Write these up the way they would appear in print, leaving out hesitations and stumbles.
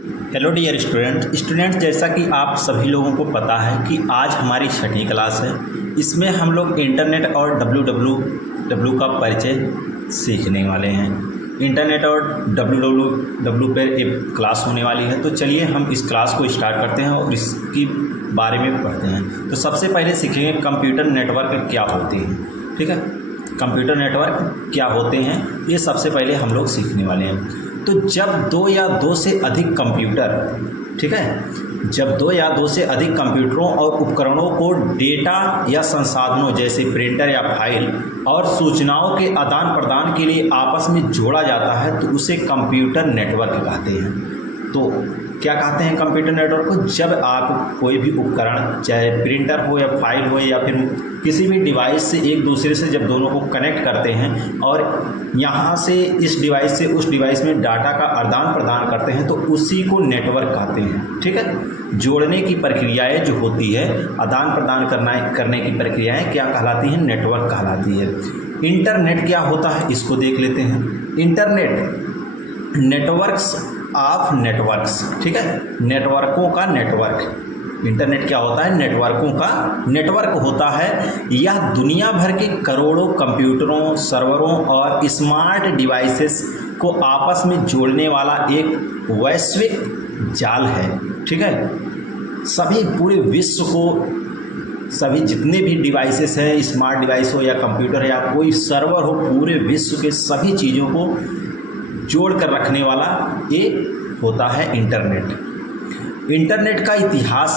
Hello dear student, जैसा कि आप सभी लोगों को पता है कि आज हमारी छठी क्लास है। इसमें हम लोग इंटरनेट और www का परिचय सीखने वाले हैं। इंटरनेट और www पर एक क्लास होने वाली है, तो चलिए हम इस क्लास को स्टार्ट करते हैं और इसकी बारे में पढ़ते हैं। तो सबसे पहले सीखेंगे कंप्यूटर नेटवर्क क्या होते हैं। ठीक है, कंप्यूटर नेटवर्क क्या होते हैं ये सबसे पहले हम लोग सीखने वाले हैं। तो जब दो या दो से अधिक कंप्यूटर, ठीक है, जब दो या दो से अधिक कंप्यूटरों और उपकरणों को डेटा या संसाधनों जैसे प्रिंटर या फाइल और सूचनाओं के आदान प्रदान के लिए आपस में जोड़ा जाता है तो उसे कंप्यूटर नेटवर्क कहते हैं। तो क्या कहते हैं कंप्यूटर नेटवर्क को? जब आप कोई भी उपकरण, चाहे प्रिंटर हो या फाइल हो या फिर किसी भी डिवाइस से एक दूसरे से जब दोनों को कनेक्ट करते हैं और यहाँ से इस डिवाइस से उस डिवाइस में डाटा का आदान प्रदान करते हैं तो उसी को नेटवर्क कहते हैं। ठीक है, जोड़ने की प्रक्रियाएं जो होती है, आदान प्रदान करने की प्रक्रियाएं क्या कहलाती हैं? नेटवर्क कहलाती है। इंटरनेट क्या होता है इसको देख लेते हैं। इंटरनेट नेटवर्क्स ऑफ नेटवर्क्स, ठीक है, नेटवर्कों का नेटवर्क। इंटरनेट क्या होता है? नेटवर्कों का नेटवर्क होता है। यह दुनिया भर के करोड़ों कंप्यूटरों, सर्वरों और स्मार्ट डिवाइसेस को आपस में जोड़ने वाला एक वैश्विक जाल है। ठीक है, सभी पूरे विश्व को, सभी जितने भी डिवाइसेस हैं, स्मार्ट डिवाइस हो या कंप्यूटर या कोई सर्वर हो, पूरे विश्व के सभी चीज़ों को जोड़ कर रखने वाला ये होता है इंटरनेट। इंटरनेट का इतिहास,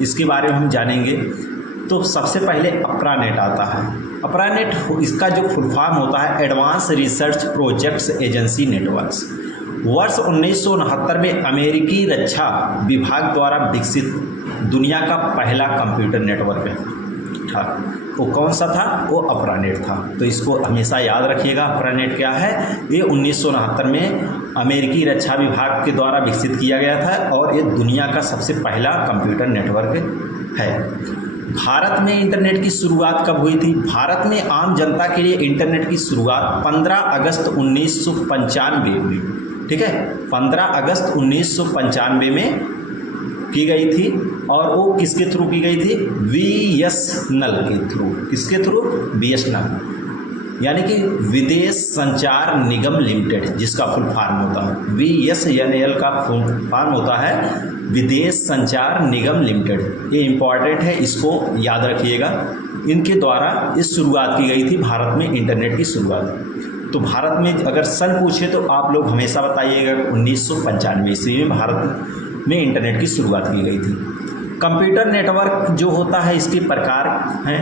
इसके बारे में हम जानेंगे। तो सबसे पहले अप्रानेट आता है। अप्रानेट, इसका जो फुल फॉर्म होता है advance research projects agency networks. वर्ष 1969 में अमेरिकी रक्षा विभाग द्वारा विकसित दुनिया का पहला कंप्यूटर नेटवर्क था। वो कौन सा था? वो अप्रानेट था। तो इसको हमेशा याद रखिएगा, अप्रानेट क्या है? ये 1969 में अमेरिकी रक्षा विभाग के द्वारा विकसित किया गया था और ये दुनिया का सबसे पहला कंप्यूटर नेटवर्क है। भारत में इंटरनेट की शुरुआत कब हुई थी? भारत में आम जनता के लिए इंटरनेट की शुरुआत 15 अगस्त 1995 हुई। ठीक है, 15 अगस्त 1995 में की गई थी और वो किसके थ्रू की गई थी? बीएसएनएल के थ्रू। किसके थ्रू? बीएसएनएल, यानी कि विदेश संचार निगम लिमिटेड, जिसका फुल फॉर्म होता है बीएसएनएल का फुल फॉर्म होता है विदेश संचार निगम लिमिटेड। ये इम्पॉर्टेंट है, इसको याद रखिएगा। इनके द्वारा इस शुरुआत की गई थी भारत में इंटरनेट की शुरुआत। तो भारत में अगर सन पूछे तो आप लोग हमेशा बताइएगा 1995 ईस्वी में भारत में इंटरनेट की शुरुआत की गई थी। कंप्यूटर नेटवर्क जो होता है, इसके प्रकार हैं।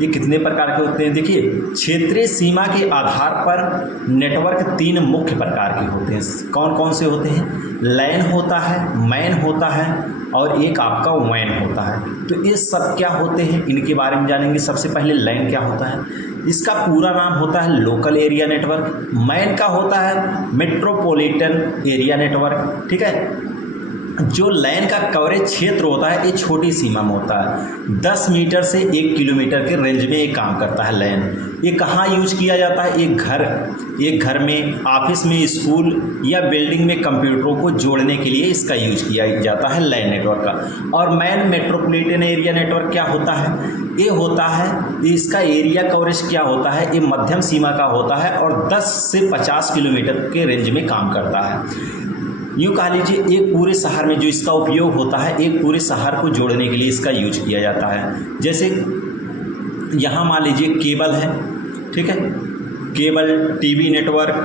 ये कितने प्रकार के होते हैं? देखिए, क्षेत्रीय सीमा के आधार पर नेटवर्क 3 मुख्य प्रकार के होते हैं। कौन कौन से होते हैं? लैन होता है, मैन होता है और एक आपका वैन होता है। तो ये सब क्या होते हैं, इनके बारे में जानेंगे। सबसे पहले लैन क्या होता है? इसका पूरा नाम होता है लोकल एरिया नेटवर्क। मैन का होता है मेट्रोपॉलिटन एरिया नेटवर्क। ठीक है, जो लैन का कवरेज क्षेत्र होता है ये छोटी सीमा में होता है। 10 मीटर से 1 किलोमीटर के रेंज में ये काम करता है लैन। ये कहाँ यूज किया जाता है? एक घर में, ऑफिस में, स्कूल या बिल्डिंग में कंप्यूटरों को जोड़ने के लिए इसका यूज किया जाता है लैन नेटवर्क का। और मैन मेट्रोपॉलिटन एरिया नेटवर्क क्या होता है? ये होता है, इसका एरिया कवरेज क्या होता है? ये मध्यम सीमा का होता है और 10 से 50 किलोमीटर के रेंज में काम करता है। यूँ कह लीजिए, एक पूरे शहर में जो इसका उपयोग होता है, एक पूरे शहर को जोड़ने के लिए इसका यूज किया जाता है। जैसे यहाँ मान लीजिए केबल है, ठीक है, केबल, टीवी नेटवर्क,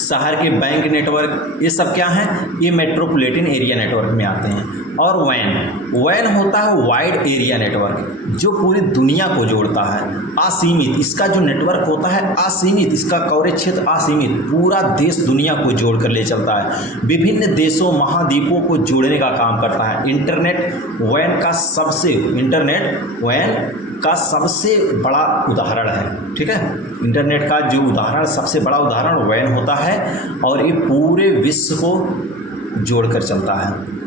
शहर के बैंक नेटवर्क, ये सब क्या हैं? ये मेट्रोपॉलिटन एरिया नेटवर्क में आते हैं। और वैन होता है वाइड एरिया नेटवर्क, जो पूरी दुनिया को जोड़ता है, असीमित। इसका जो नेटवर्क होता है असीमित, इसका कवरेज क्षेत्र असीमित, पूरा देश दुनिया को जोड़ कर ले चलता है, विभिन्न देशों, महाद्वीपों को जोड़ने का काम करता है। इंटरनेट वैन का सबसे बड़ा उदाहरण है। ठीक है, इंटरनेट का जो उदाहरण, सबसे बड़ा उदाहरण वैन होता है और ये पूरे विश्व को जोड़कर चलता है।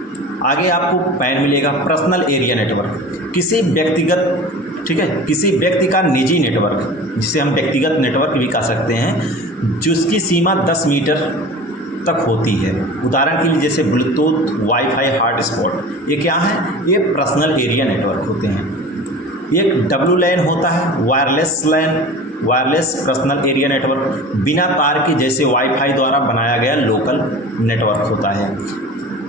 आगे आपको पैन मिलेगा पर्सनल एरिया नेटवर्क। किसी व्यक्तिगत, ठीक है, किसी व्यक्ति का निजी नेटवर्क, जिसे हम व्यक्तिगत नेटवर्क भी कह सकते हैं, जिसकी सीमा 10 मीटर तक होती है। उदाहरण के लिए जैसे ब्लूटूथ, वाईफाई, हॉटस्पॉट, ये क्या है? ये पर्सनल एरिया नेटवर्क होते हैं। एक डब्ल्यू लैन होता है, वायरलेस लैन, वायरलेस पर्सनल एरिया नेटवर्क, बिना तार के जैसे वाईफाई द्वारा बनाया गया लोकल नेटवर्क होता है।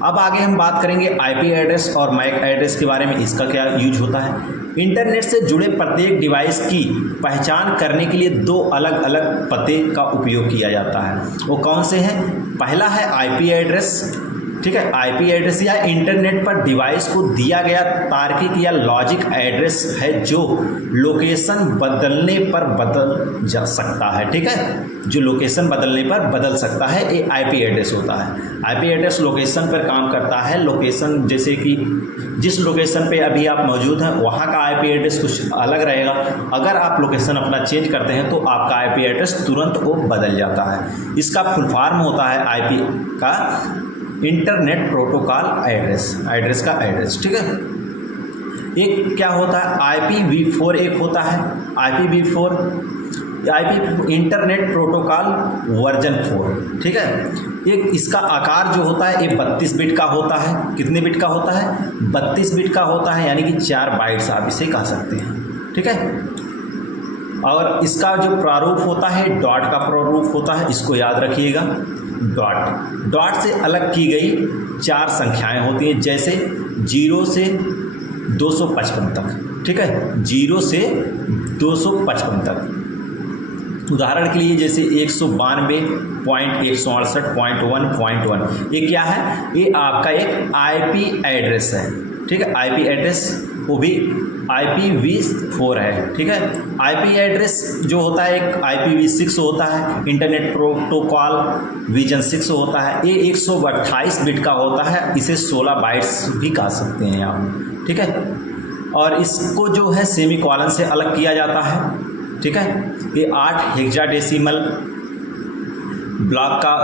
अब आगे हम बात करेंगे आईपी एड्रेस और मैक एड्रेस के बारे में, इसका क्या यूज होता है। इंटरनेट से जुड़े प्रत्येक डिवाइस की पहचान करने के लिए दो अलग अलग पते का उपयोग किया जाता है। वो कौन से हैं? पहला है आईपी एड्रेस, ठीक है। आईपी एड्रेस या इंटरनेट पर डिवाइस को दिया गया तार्किक या लॉजिक एड्रेस है जो लोकेशन बदलने पर बदल जा सकता है, ठीक है। जो लोकेशन बदलने पर बदल सकता है, ये आईपी एड्रेस होता है। आईपी एड्रेस लोकेशन पर काम करता है। लोकेशन जैसे कि जिस लोकेशन पे अभी आप मौजूद हैं वहाँ का आईपी एड्रेस कुछ अलग रहेगा। अगर आप लोकेशन अपना चेंज करते हैं तो आपका आईपी एड्रेस तुरंत वो बदल जाता है। इसका फुल फॉर्म होता है आईपी का इंटरनेट प्रोटोकॉल एड्रेस, एड्रेस का एड्रेस, ठीक है। एक क्या होता है? IPv4 एक होता है। IPv4 इंटरनेट प्रोटोकॉल वर्जन 4, ठीक है। एक इसका आकार जो होता है ये 32 बिट का होता है। कितने बिट का होता है? 32 बिट का होता है, यानी कि 4 बाइट्स आप इसे कह सकते हैं, ठीक है। और इसका जो प्रारूप होता है डॉट का प्रारूप होता है, इसको याद रखिएगा। डॉट से अलग की गई 4 संख्याएं होती हैं, जैसे 0 से 255 तक, ठीक है। 0 से 255 तक। उदाहरण के लिए जैसे 192.168.1.1, ये क्या है? ये आपका एक आईपी एड्रेस है, ठीक है। आईपी एड्रेस वो भी IPv4 है, ठीक है। आईपी एड्रेस जो होता है एक IPv6 होता है, इंटरनेट प्रोटोकॉल वर्जन 6 होता है। ये 128 बिट का होता है, इसे 16 बाइट्स भी कह सकते हैं आप, ठीक है। और इसको जो है सेमीकोलन से अलग किया जाता है, ठीक है। ये 8 हेक्साडेसिमल ब्लॉक का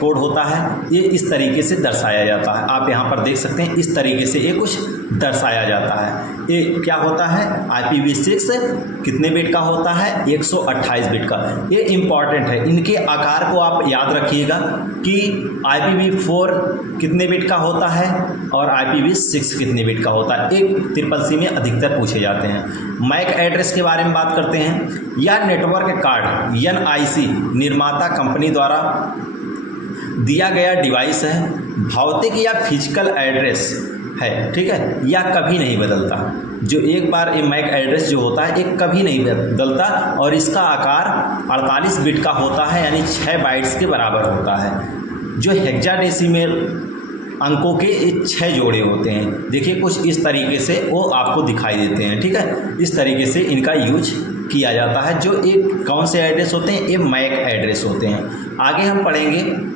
कोड होता है। ये इस तरीके से दर्शाया जाता है, आप यहाँ पर देख सकते हैं। इस तरीके से ये कुछ दर्शाया जाता है। ये क्या होता है? IPv6 कितने बिट का होता है? 128 बिट का। ये इम्पॉर्टेंट है, इनके आकार को आप याद रखिएगा कि IPv4 कितने बिट का होता है और IPv6 कितने बिट का होता है। एक CCC में अधिकतर पूछे जाते हैं। मैक एड्रेस के बारे में बात करते हैं। यह नेटवर्क कार्ड NIC निर्माता कंपनी द्वारा दिया गया डिवाइस है। भौतिक या फिजिकल एड्रेस है, ठीक है। यह कभी नहीं बदलता। जो एक बार ये मैक एड्रेस जो होता है ये कभी नहीं बदलता और इसका आकार 48 बिट का होता है, यानी 6 बाइट्स के बराबर होता है। जो हेक्साडेसिमल अंकों के 6 जोड़े होते हैं, देखिए कुछ इस तरीके से वो आपको दिखाई देते हैं, ठीक है। इस तरीके से इनका यूज किया जाता है। जो एक कौन से एड्रेस होते हैं? ये मैक एड्रेस होते हैं। आगे हम पढ़ेंगे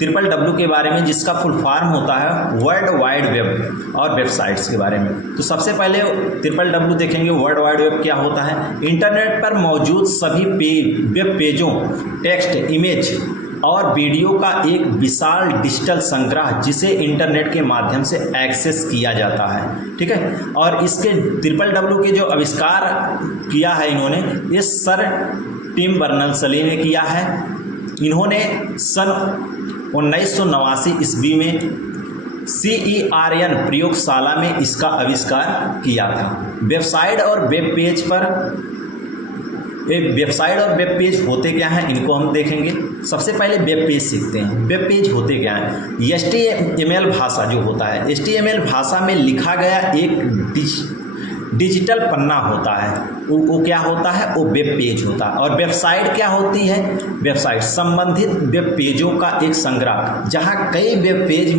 www के बारे में, जिसका फुल फॉर्म होता है वर्ल्ड वाइड वेब और वेबसाइट्स के बारे में। तो सबसे पहले www देखेंगे। वर्ल्ड वाइड वेब क्या होता है? इंटरनेट पर मौजूद सभी वेब पेजों, टेक्स्ट, इमेज और वीडियो का एक विशाल डिजिटल संग्रह जिसे इंटरनेट के माध्यम से एक्सेस किया जाता है, ठीक है। और इसके www के जो आविष्कार किया है इन्होंने, ये सर टिम बर्नर्स-ली ने किया है। इन्होंने सन 1989 ईस्वी में CERN प्रयोगशाला में इसका आविष्कार किया था। वेबसाइट और वेब पेज होते क्या हैं, इनको हम देखेंगे। सबसे पहले वेब पेज सीखते हैं। वेब पेज होते क्या हैं? HTML भाषा जो होता है, HTML भाषा में लिखा गया एक डिजिटल पन्ना होता है, वो क्या होता है? वो वेब पेज होता है। और वेबसाइट क्या होती है? वेबसाइट संबंधित वेब पेजों का एक संग्रह, जहां कई वेब पेज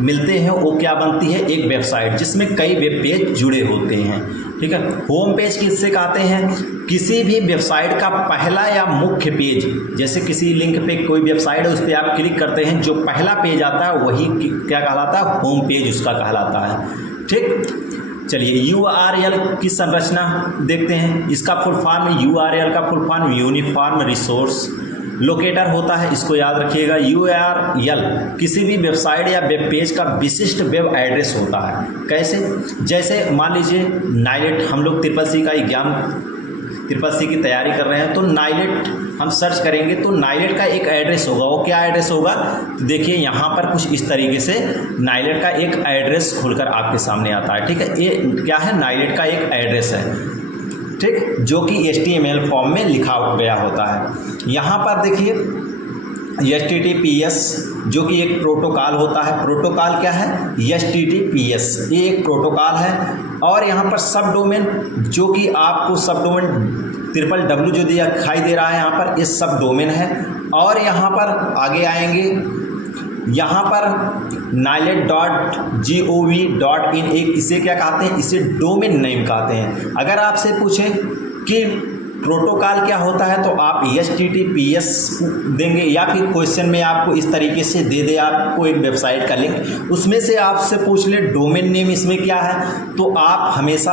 मिलते हैं, वो क्या बनती है? एक वेबसाइट, जिसमें कई वेब पेज जुड़े होते हैं, ठीक है। होम पेज किससे कहते हैं? किसी भी वेबसाइट का पहला या मुख्य पेज, जैसे किसी लिंक पे कोई वेबसाइट है, उस पर आप क्लिक करते हैं, जो पहला पेज आता है वही क्या कहलाता है? होम पेज उसका कहलाता है, ठीक। चलिए URL की संरचना देखते हैं। इसका फुल फॉर्म, URL का full form uniform resource locator होता है, इसको याद रखिएगा। URL किसी भी वेबसाइट या वेब पेज का विशिष्ट वेब एड्रेस होता है। कैसे? जैसे मान लीजिए नाइलेट, हम लोग CCC का एग्जाम ट्रिपल सी की तैयारी कर रहे हैं तो नाइलेट हम सर्च करेंगे तो नाइलेट का एक एड्रेस होगा। वो क्या एड्रेस होगा, तो देखिए यहाँ पर कुछ इस तरीके से नाइलेट का एक एड्रेस खुलकर आपके सामने आता है। ठीक है, ये क्या है, नाइलेट का एक एड्रेस है, ठीक, जो कि HTML फॉर्म में लिखा गया होता है। यहाँ पर देखिए HTTPS जो कि एक प्रोटोकॉल होता है। प्रोटोकॉल क्या है, HTTPS ये एक प्रोटोकॉल है। और यहाँ पर सब डोमेन जो कि आपको सब डोमेन www जो दिखाई दे रहा है यहाँ पर, ये सब डोमेन है। और यहाँ पर आगे आएंगे, यहाँ पर nilet.gov.in एक इसे क्या कहते हैं, इसे डोमेन नेम कहते हैं। अगर आपसे पूछे कि प्रोटोकॉल क्या होता है तो आप HTTPS देंगे, या फिर क्वेश्चन में आपको इस तरीके से दे दे आपको एक वेबसाइट का लिंक, उसमें से आपसे पूछ ले डोमेन नेम इसमें क्या है, तो आप हमेशा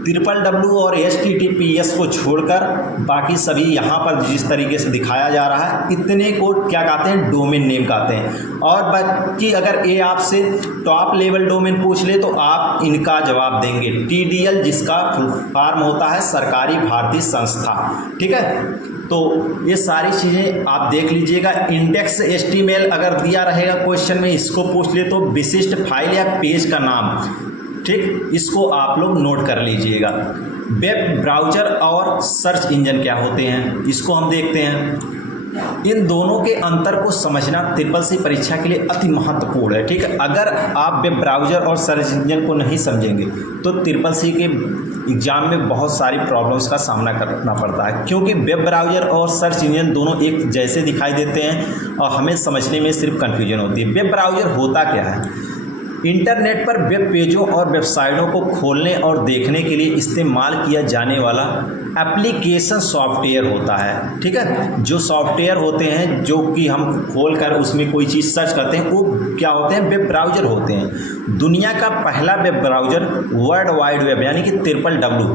www और HTTPS को छोड़कर बाकी सभी यहाँ पर जिस तरीके से दिखाया जा रहा है इतने को क्या कहते हैं, डोमेन नेम कहते हैं। और बाकी अगर ये आपसे टॉप लेवल डोमेन पूछ ले तो आप इनका जवाब देंगे TDL, जिसका फुल फॉर्म होता है सरकारी भारतीय संस्था। ठीक है, तो ये सारी चीज़ें आप देख लीजिएगा। इंडेक्स HTML अगर दिया रहेगा क्वेश्चन में, इसको पूछ ले तो विशिष्ट फाइल या पेज का नाम, ठीक, इसको आप लोग नोट कर लीजिएगा। वेब ब्राउज़र और सर्च इंजन क्या होते हैं, इसको हम देखते हैं। इन दोनों के अंतर को समझना ट्रिपल सी परीक्षा के लिए अति महत्वपूर्ण है। ठीक है, अगर आप वेब ब्राउज़र और सर्च इंजन को नहीं समझेंगे तो ट्रिपल सी के एग्ज़ाम में बहुत सारी प्रॉब्लम्स का सामना करना पड़ता है, क्योंकि वेब ब्राउज़र और सर्च इंजन दोनों एक जैसे दिखाई देते हैं और हमें समझने में सिर्फ कन्फ्यूजन होती है। वेब ब्राउज़र होता क्या है, इंटरनेट पर वेब पेजों और वेबसाइटों को खोलने और देखने के लिए इस्तेमाल किया जाने वाला एप्लीकेशन सॉफ्टवेयर होता है। ठीक है, जो सॉफ्टवेयर होते हैं जो कि हम खोलकर उसमें कोई चीज़ सर्च करते हैं वो क्या होते हैं, वेब ब्राउज़र होते हैं। दुनिया का पहला web browser world wide web यानी कि WWW,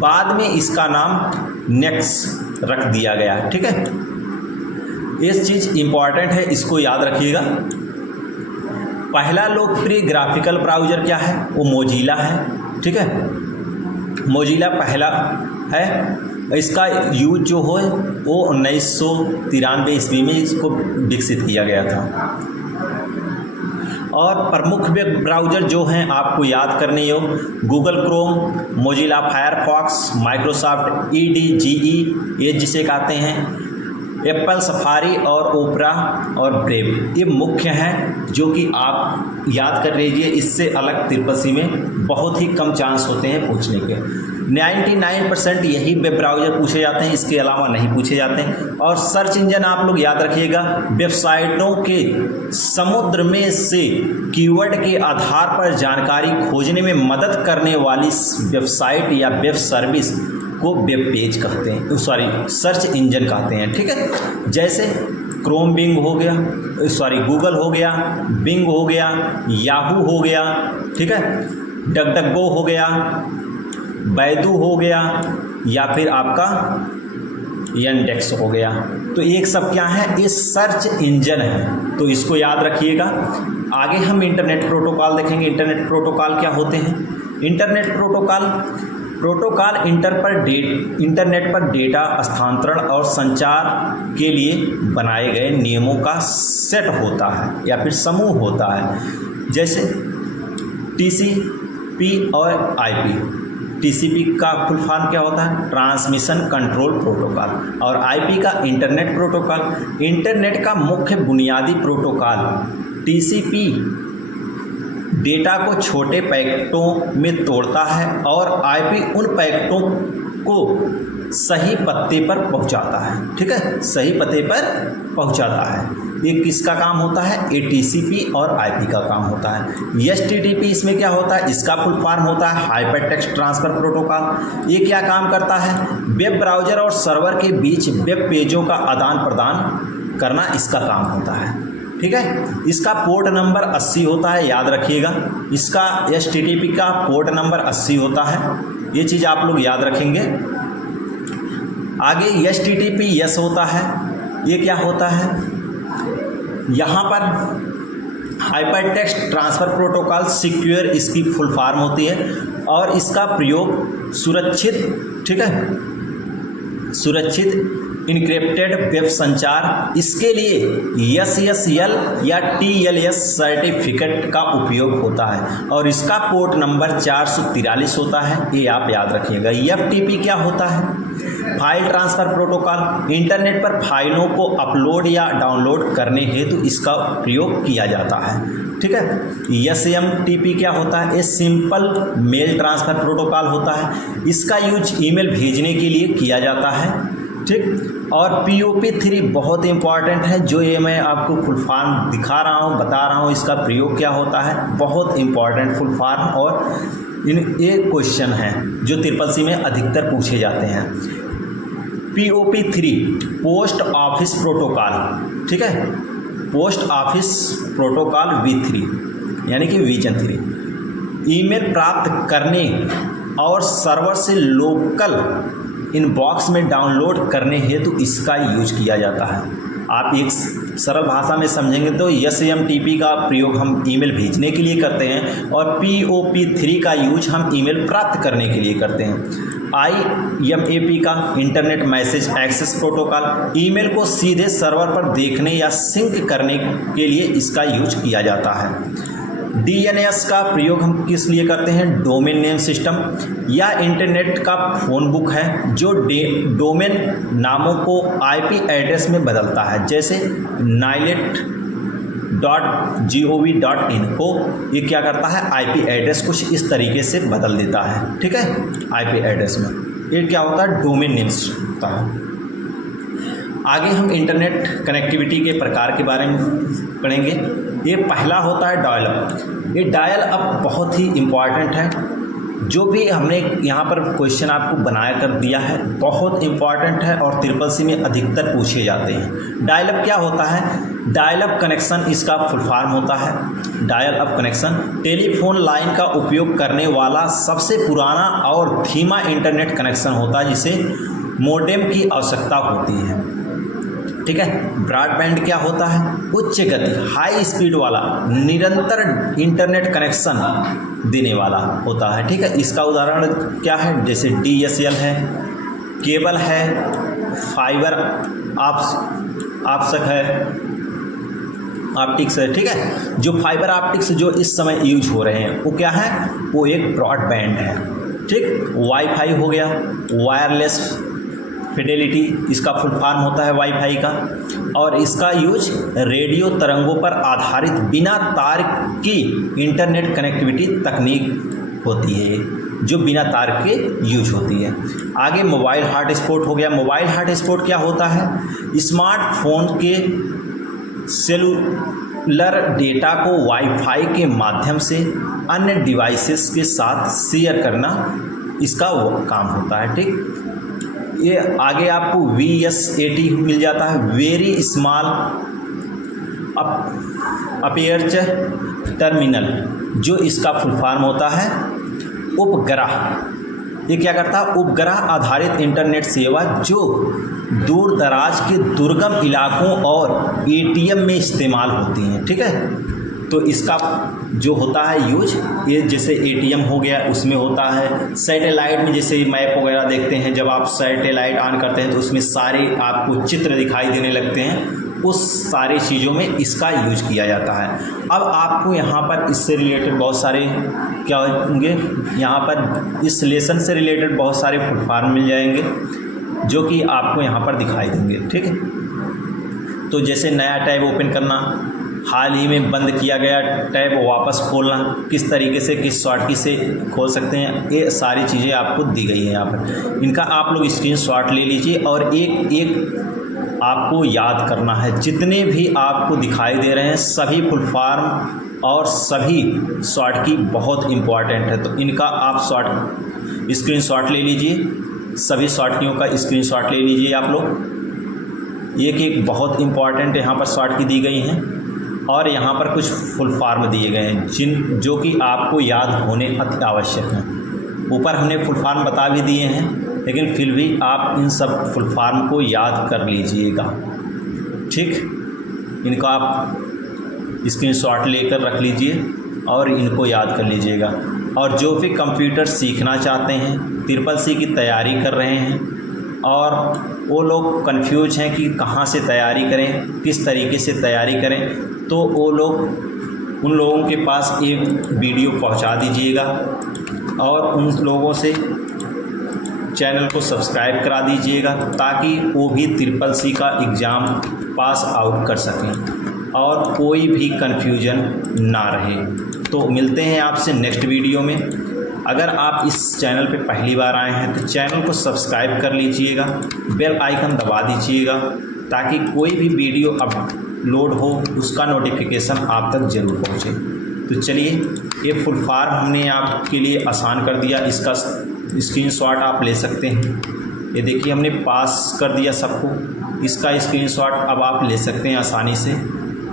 बाद में इसका नाम नेक्स्ट रख दिया गया। ठीक है, ये चीज़ इम्पॉर्टेंट है, इसको याद रखिएगा। पहला लोकप्रिय ग्राफिकल ब्राउज़र क्या है, वो मोजिला है। ठीक है, मोजिला पहला है। इसका यूज जो हो वो 1993 ईस्वी में इसको विकसित किया गया था। और प्रमुख वेब ब्राउज़र जो हैं आपको याद करने हो, Google Chrome, Mozilla Firefox, Microsoft EDGE ये जिसे कहते हैं, एप्पल सफारी और ओपरा और ब्रेव, ये मुख्य हैं जो कि आप याद कर लीजिए। इससे अलग ट्रिपल सी में बहुत ही कम चांस होते हैं पूछने के। 99% यही वेब ब्राउज़र पूछे जाते हैं, इसके अलावा नहीं पूछे जाते हैं। और सर्च इंजन आप लोग याद रखिएगा, वेबसाइटों के समुद्र में से कीवर्ड के आधार पर जानकारी खोजने में मदद करने वाली वेबसाइट या वेब सर्विस को वेब पेज कहते हैं, सर्च इंजन कहते हैं। ठीक है, जैसे क्रोम बिंग हो गया, गूगल हो गया, बिंग हो गया, याहू हो गया, ठीक है, डकडकगो हो गया, बैदू हो गया, या फिर आपका यंडेक्स हो गया। तो ये सब क्या है, ये सर्च इंजन है, तो इसको याद रखिएगा। आगे हम इंटरनेट प्रोटोकॉल देखेंगे। इंटरनेट प्रोटोकॉल क्या होते हैं, इंटरनेट प्रोटोकॉल इंटरनेट पर डेटा स्थानांतरण और संचार के लिए बनाए गए नियमों का सेट होता है या फिर समूह होता है। जैसे TCP और IP। TCP का फुल फॉर्म क्या होता है, ट्रांसमिशन कंट्रोल प्रोटोकॉल, और IP का इंटरनेट प्रोटोकॉल। इंटरनेट का मुख्य बुनियादी प्रोटोकॉल TCP डेटा को छोटे पैकेटों में तोड़ता है और IP उन पैकेटों को सही पते पर पहुंचाता है। ठीक है, सही पते पर पहुंचाता है। ये किसका काम होता है, ये TCP और IP का काम होता है। HTTP इसमें क्या होता है, इसका फुल फॉर्म होता है हाइपर टेक्स्ट ट्रांसफ़र प्रोटोकॉल। ये क्या काम करता है, वेब ब्राउज़र और सर्वर के बीच वेब पेजों का आदान प्रदान करना इसका काम होता है। ठीक है, इसका पोर्ट नंबर 80 होता है, याद रखिएगा। इसका HTTP का पोर्ट नंबर 80 होता है, ये चीज़ आप लोग याद रखेंगे। आगे HTTPS होता है, ये क्या होता है, यहाँ पर hyper text transfer protocol secure इसकी फुल फॉर्म होती है और इसका प्रयोग सुरक्षित, ठीक है, सुरक्षित इनक्रिप्टेड वेब संचार, इसके लिए SSL या TLS सर्टिफिकेट का उपयोग होता है और इसका पोर्ट नंबर 443 होता है, ये आप याद रखिएगा। FTP क्या होता है? फाइल ट्रांसफ़र प्रोटोकॉल, इंटरनेट पर फाइलों को अपलोड या डाउनलोड करने हेतु इसका प्रयोग किया जाता है, ठीक है। SMTP क्या होता है? ये सिंपल मेल ट्रांसफ़र प्रोटोकॉल होता है, इसका यूज ईमेल भेजने के लिए किया जाता है, ठीक। और POP3 बहुत इंपॉर्टेंट है, जो ये मैं आपको फुल फॉर्म दिखा रहा हूँ, बता रहा हूँ इसका प्रयोग क्या होता है, बहुत इंपॉर्टेंट फुल फॉर्म। और ये क्वेश्चन हैं जो CCC में अधिकतर पूछे जाते हैं। POP3 पोस्ट ऑफिस प्रोटोकॉल, ठीक है, पोस्ट ऑफिस प्रोटोकॉल V3 यानी कि विजन 3, ईमेल प्राप्त करने और सर्वर से लोकल इनबॉक्स में डाउनलोड करने हेतु इसका यूज किया जाता है। आप एक सरल भाषा में समझेंगे तो SMTP का प्रयोग हम ईमेल भेजने के लिए करते हैं और POP3 का यूज हम ईमेल प्राप्त करने के लिए करते हैं। IMAP का internet message access protocol, email को सीधे सर्वर पर देखने या सिंक करने के लिए इसका यूज किया जाता है। DNS का प्रयोग हम किस लिए करते हैं? डोमेन नेम सिस्टम या इंटरनेट का फ़ोन बुक है जो डोमेन नामों को IP एड्रेस में बदलता है, जैसे nilet.gov.in को ये क्या करता है? IP एड्रेस कुछ इस तरीके से बदल देता है, ठीक है, IP एड्रेस में। ये क्या होता है? डोमेन नेम सिस्टम होता है। आगे हम इंटरनेट कनेक्टिविटी के प्रकार के बारे में पढ़ेंगे। ये पहला होता है डायल अप। ये डायल अप बहुत ही इम्पॉर्टेंट है, जो भी हमने यहाँ पर क्वेश्चन आपको बनाया कर दिया है बहुत इम्पॉर्टेंट है और CCC में अधिकतर पूछे जाते हैं। डायल अप क्या होता है? डायल अप कनेक्शन इसका फुल फॉर्म होता है। Dial up connection telephone line का उपयोग करने वाला सबसे पुराना और धीमा इंटरनेट कनेक्शन होता है, जिसे मोडेम की आवश्यकता होती है, ठीक है। ब्रॉडबैंड क्या होता है? उच्च गति हाई स्पीड वाला निरंतर इंटरनेट कनेक्शन देने वाला होता है, ठीक है। इसका उदाहरण क्या है? जैसे DSL है, केबल है, फाइबर ऑप्टिक्स है, ऑप्टिक्स है, ठीक है। जो फाइबर ऑप्टिक्स जो इस समय यूज हो रहे हैं वो क्या है? वो एक ब्रॉडबैंड है, ठीक। वाईफाई हो गया, वायरलेस फिडेलिटी इसका फुल फॉर्म होता है वाईफाई का, और इसका यूज रेडियो तरंगों पर आधारित बिना तार की इंटरनेट कनेक्टिविटी तकनीक होती है, जो बिना तार के यूज होती है। आगे मोबाइल हॉटस्पॉट हो गया। मोबाइल हॉटस्पॉट क्या होता है? स्मार्टफोन के सेलुलर डेटा को वाईफाई के माध्यम से अन्य डिवाइसेस के साथ शेयर करना, इसका वो काम होता है, ठीक। ये आगे आपको VSAT मिल जाता है, वेरी स्मॉल अपर्चर टर्मिनल, जो इसका फुल फॉर्म होता है उपग्रह। ये क्या करता है? उपग्रह आधारित इंटरनेट सेवा जो दूर दराज के दुर्गम इलाकों और ATM में इस्तेमाल होती हैं, ठीक है। तो इसका जो होता है यूज, ये जैसे ATM हो गया उसमें होता है। सैटेलाइट में जैसे मैप वगैरह देखते हैं, जब आप सैटेलाइट ऑन करते हैं तो उसमें सारे आपको चित्र दिखाई देने लगते हैं, उस सारी चीज़ों में इसका यूज किया जाता है। अब आपको यहाँ पर इससे रिलेटेड बहुत सारे क्या होंगे, यहाँ पर इस लेसन से रिलेटेड बहुत सारे फुल फॉर्म मिल जाएंगे जो कि आपको यहाँ पर दिखाई देंगे, ठीक है। तो जैसे नया टैब ओपन करना, हाल ही में बंद किया गया टैब वापस खोलना, किस तरीके से किस शॉर्टकी से खोल सकते हैं, ये सारी चीज़ें आपको दी गई हैं यहाँ पर। इनका आप लोग स्क्रीनशॉट ले लीजिए और एक एक आपको याद करना है। जितने भी आपको दिखाई दे रहे हैं सभी फुल फॉर्म और सभी शॉर्टकी बहुत इम्पॉर्टेंट है, तो इनका आप स्क्रीनशॉट ले लीजिए। सभी शॉर्टकियों का स्क्रीनशॉट ले लीजिए आप लोग। एक एक बहुत इम्पॉर्टेंट यहाँ पर शॉर्टकी दी गई हैं और यहाँ पर कुछ फुल फॉर्म दिए गए हैं जो कि आपको याद होने अति आवश्यक हैं। ऊपर हमने फुल फॉर्म बता भी दिए हैं, लेकिन फिर भी आप इन सब फुल फॉर्म को याद कर लीजिएगा, ठीक। इनका आप स्क्रीनशॉट लेकर रख लीजिए और इनको याद कर लीजिएगा। और जो भी कंप्यूटर सीखना चाहते हैं, CCC की तैयारी कर रहे हैं और वो लोग कंफ्यूज हैं कि कहाँ से तैयारी करें, किस तरीके से तैयारी करें, तो वो लोग उन लोगों के पास एक वीडियो पहुंचा दीजिएगा और उन लोगों से चैनल को सब्सक्राइब करा दीजिएगा ताकि वो भी CCC का एग्ज़ाम पास आउट कर सकें और कोई भी कन्फ्यूजन ना रहे। तो मिलते हैं आपसे नेक्स्ट वीडियो में। अगर आप इस चैनल पे पहली बार आए हैं तो चैनल को सब्सक्राइब कर लीजिएगा, बेल आइकन दबा दीजिएगा ताकि कोई भी वीडियो अपलोड हो उसका नोटिफिकेशन आप तक ज़रूर पहुँचे। तो चलिए, ये फुल फॉर्म हमने आपके लिए आसान कर दिया, इसका स्क्रीनशॉट आप ले सकते हैं। ये देखिए हमने पास कर दिया सबको, इसका स्क्रीनशॉट अब आप ले सकते हैं आसानी से।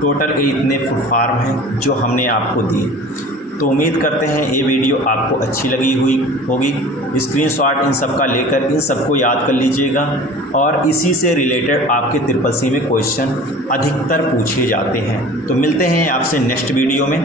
टोटल इतने फुल फॉर्म हैं जो हमने आपको दिए। तो उम्मीद करते हैं ये वीडियो आपको अच्छी लगी हुई होगी। स्क्रीनशॉट इन सब का लेकर इन सबको याद कर लीजिएगा और इसी से रिलेटेड आपके CCC में क्वेश्चन अधिकतर पूछे जाते हैं। तो मिलते हैं आपसे नेक्स्ट वीडियो में।